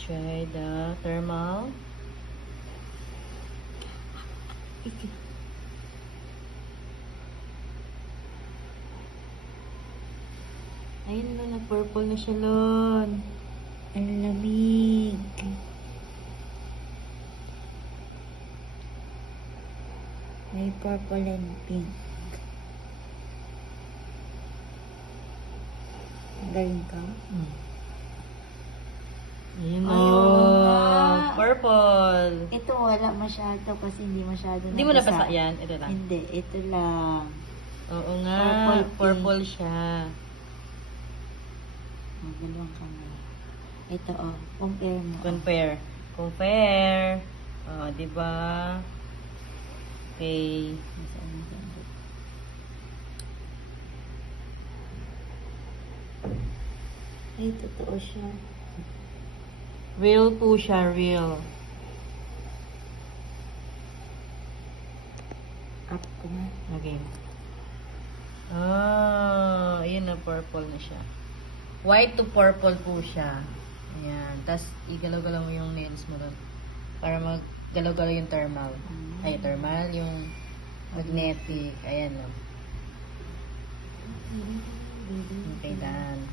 Try the thermal. Ayun na, na-purple na siya, Lon. Ang lamig. May purple and pink. Galing ka? Ayun Ay, oo nga. purple. Ito wala masyado kasi hindi masyado Hindi mo nabasa yan? Ito lang. Hindi, ito lang. Oo nga, Purple purple siya. Oh, dalawang camera. Ito compare mo. Compare. Compare. Oh, di ba? Okay. Nasaan yung ganda? Ay, totoo siya. Real po siya, real. Up ko na. Okay. Ah, ayun na, purple na siya. White to purple po siya. Ayan. Tapos, igalaw-galaw mo yung nails mo doon. Para maggalaw-galaw yung thermal. Ay, thermal, yung magnetic. Ayan, no. Okay, done.